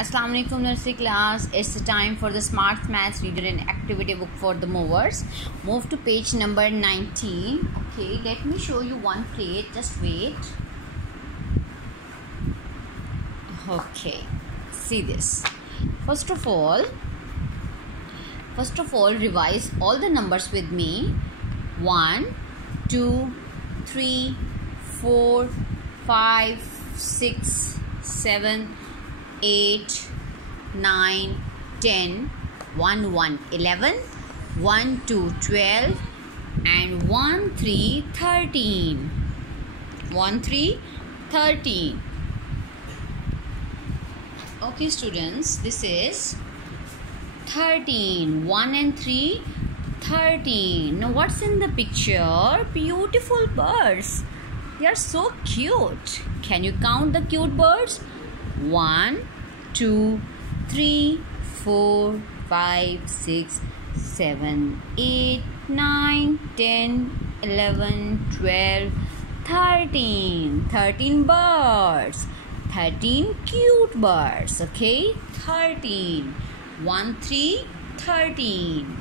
Assalamu alaikum nursery class. It's the time for the Smart Maths Reader and Activity book for the movers. Move to page number 19. Okay, let me show you one plate. Just wait. Okay, see this. First of all, revise all the numbers with me. 1, 2, 3, 4, 5, 6, 7, 8, 9, 10, 1, 1, 11, 1, 2, 12, and 1, 3, 13. 1, 3, 13. Okay, students, this is 13. 1 and 3, 13. Now, what's in the picture? Beautiful birds. They are so cute. Can you count the cute birds? 1, 2, 3, 4, 5, 6, 7, 8, 9, 10, 11, 12, 13. 13 birds. 13 cute birds. Okay? 13. 1, 3, 13.